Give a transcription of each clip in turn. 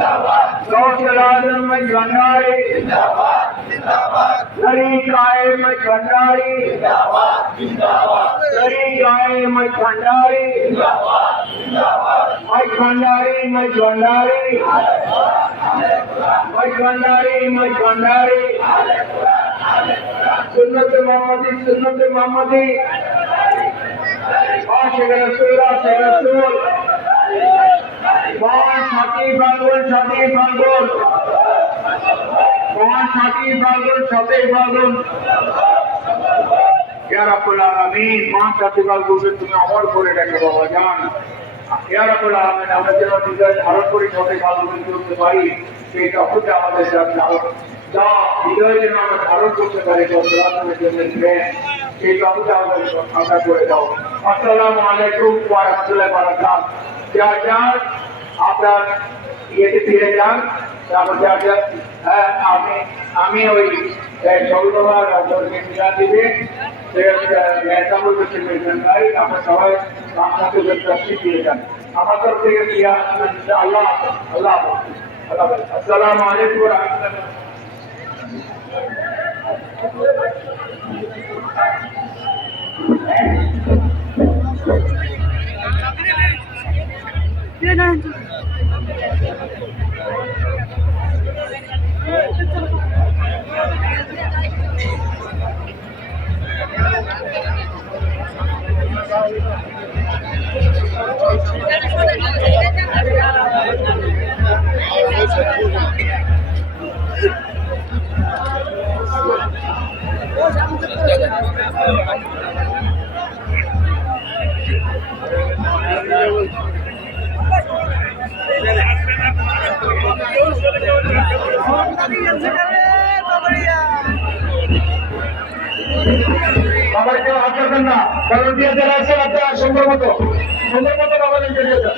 गौसलाजम भंडारी तरीकाए मत भंडारी तरीकाए मत भंडारी मत भंडारी मत भंडारी मत भंडारी मत भंडारी सुन्नत मोहम्मदी सुन्नत मोहम्मदी आशिक रसूल आशिक रसूल সাতই ফাল্গুন সাতই ফাল্গুন তোমার সাতই ফাল্গুন সাতই ফাল্গুন ইয়ারাবুল আপনার ইয়েতে ফিরে যান। তারপর যার যার হ্যাঁ আমি ওই সৌরভার মিলা দিবে। আমরা সবাই আপনাকে ফিরে যান। আমার তরফ থেকে ফিরে আল্লাহ আল্লাহ আল্লাহ আসসালামু আলাইকুম রাহমাতুল্লাহি বাবার করবেন না। কারণ দিয়ে যারা আছে আপনার সুন্দর মতো সুন্দর মতো বাবাদের বেরিয়ে যান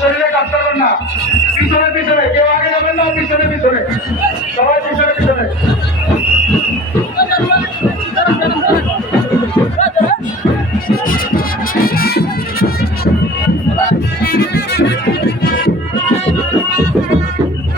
শরীরে কাজ করবেন না। পিছনে পিছনে, কেউ আগে যাবেন না, পিছনে পিছনে। সবাই পিছনে পিছনে।